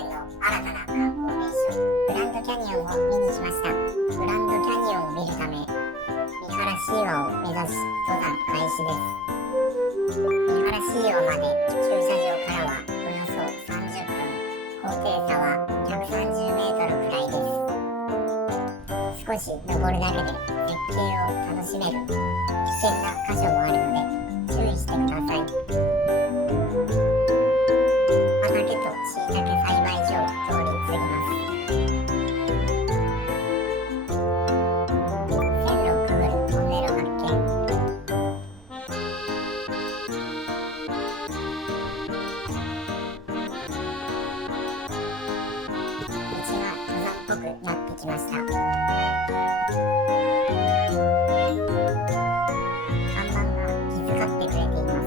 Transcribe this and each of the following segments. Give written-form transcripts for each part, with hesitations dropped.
県の新たな観光名所グランドキャニオンを見に来ました。グランドキャニオンを見るため見晴らし岩を目指し登山開始です。見晴らし岩まで駐車場からはおよそ30分、高低差は130メートルくらいです。少し登るだけで絶景を楽しめる危険な箇所もあるので注意してください。畑と椎茸栽培所を通り過ぎます。線路をくぐるトンネル発見。道が登山っぽくなってきました。看板が気遣ってくれています。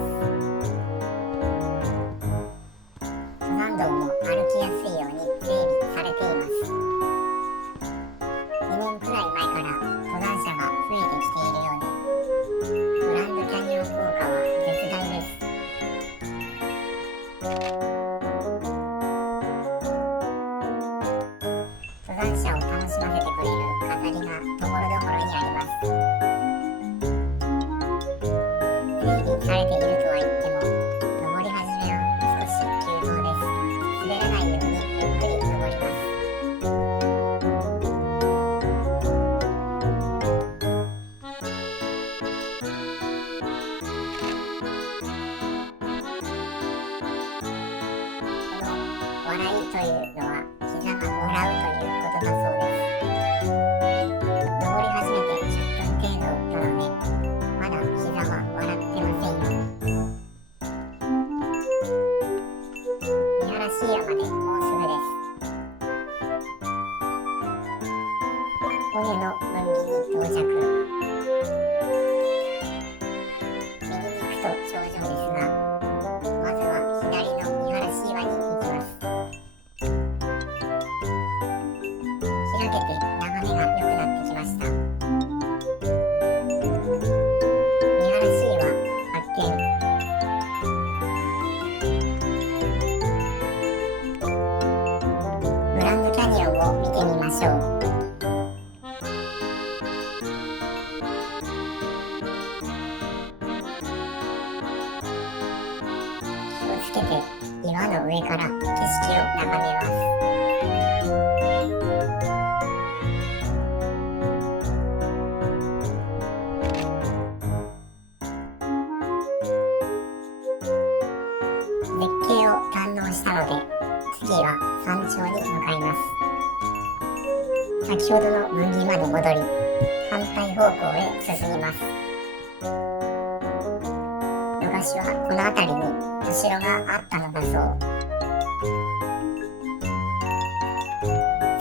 登山道も歩きやすいように整備されています。2年くらい前から登山者が増えてきているようで、グランドキャニオン効果は絶大です。登山者を楽しませてくれる飾りがところどころにあります。整備されているとは言っても、登り始めは少し急登です。滑らないようにゆっくり登ります。この笑いというのは膝が笑うということだそうです。登り始めて10分程度なので、まだ膝は笑ってませんよ。見晴らし岩までもうすぐです。尾根の分岐に到着。右に行くと頂上ですが、まずは左の見晴らし岩に行きます。開けて眺めが良くなってきました。見晴らし岩発見。グランドキャニオンを見てみましょう。気をつけて岩の上から景色を眺めます。絶景を堪能したので、次は山頂に向かいます。先ほどの分岐まで戻り、反対方向へ進みます。昔はこの辺りにお城があったのだそう。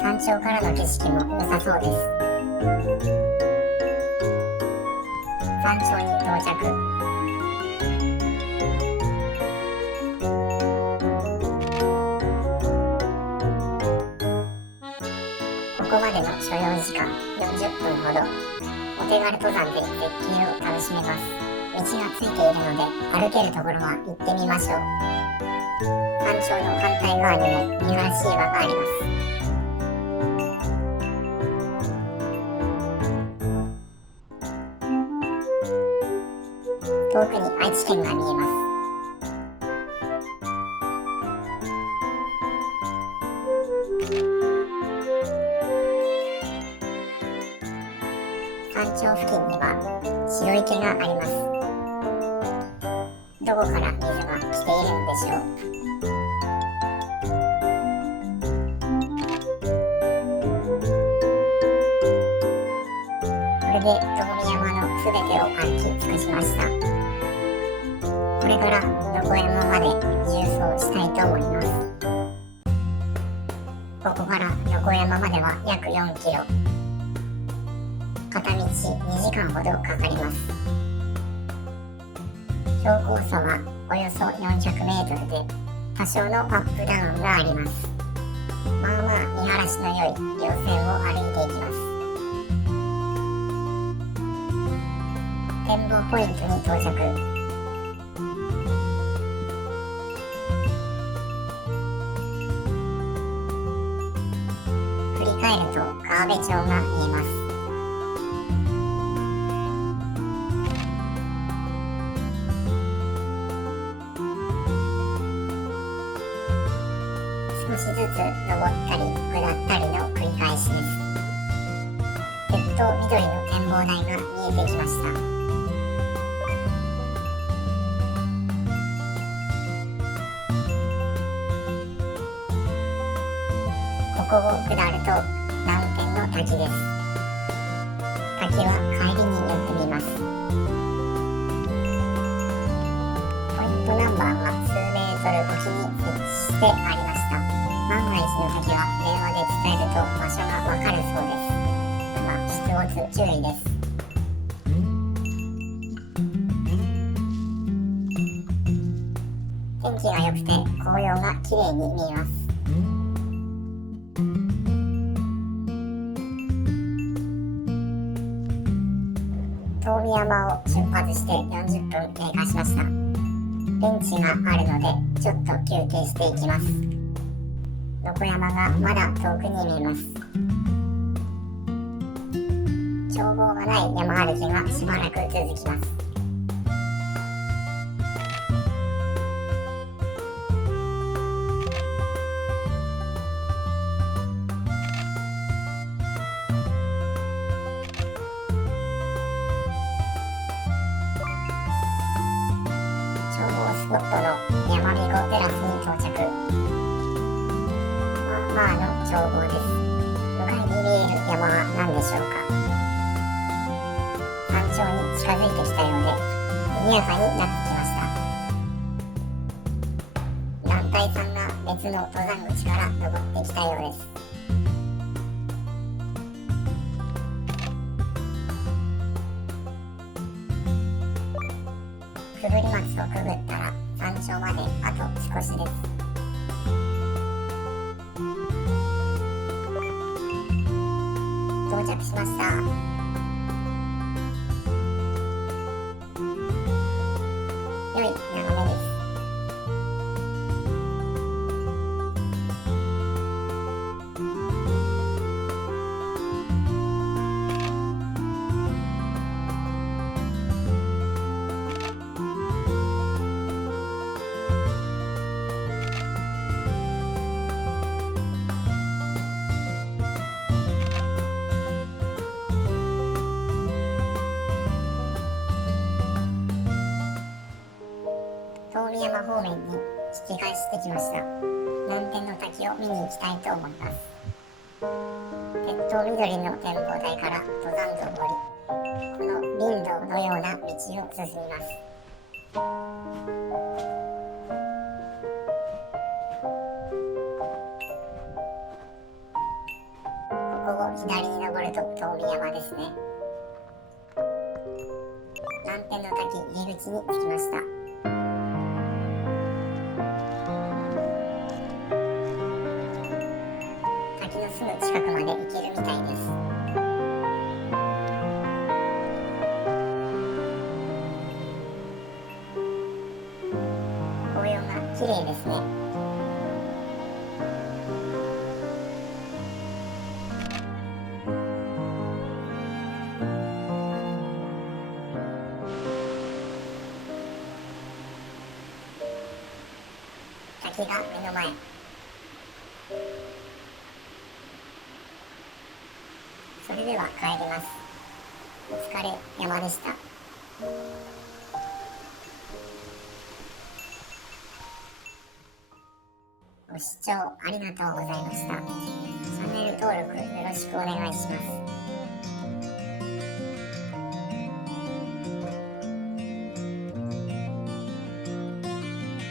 山頂からの景色も良さそうです。山頂に到着。ここまでの所要時間40分ほど。お手軽登山で絶景を楽しめます。道がついているので歩けるところは行ってみましょう。山頂の反対側にも見晴らし岩があります。遠くに愛知県が見えます。山頂付近には白池があります。どこから水が来ているのでしょう。これで遠見山のすべてを歩き尽くしました。これから納古山まで縦走したいと思います。ここから納古山までは約4キロ。片道2時間ほどかかります。標高差はおよそ400メートルで多少のアップダウンがあります。まあまあ見晴らしの良い稜線を歩いていきます。展望ポイントに到着。帰ると川辺町が見えます。少しずつ登ったり下ったりの繰り返しです。ぐっと緑の展望台が見えてきました。ここを下ると南天の滝です。滝は帰りに寄ってみます。ポイントナンバーは数メートルおきに設置してありました。万が一の時は電話で伝えると場所がわかるそうです。出没注意です。天気が良くて紅葉が綺麗に見えます。遠見山を出発して40分経過しました。ベンチがあるのでちょっと休憩していきます。納古山がまだ遠くに見えます。眺望がない山歩きがしばらく続きます。眺望スポットの山彦テラスに到着。まあの眺望です。向かいに見える山は何でしょうか。山頂に近づいてきたようで賑やかになってきました。団体さんが別の登山口から登ってきたようです。くぐり松をくぐったら山頂まであと少しです。到着しました。良い眺めです。遠見山方面に引き返してきました。南天の滝を見に行きたいと思います。鉄塔緑の展望台から登山道を降り、この林道のような道を進みます。ここを左に登ると遠見山ですね。南天の滝入り口に着きました。すぐ近くまで行けるみたいです。紅葉が綺麗ですね。滝が目の前。それでは帰ります。お疲れ山でした。ご視聴ありがとうございました。チャンネル登録よろしくお願いします。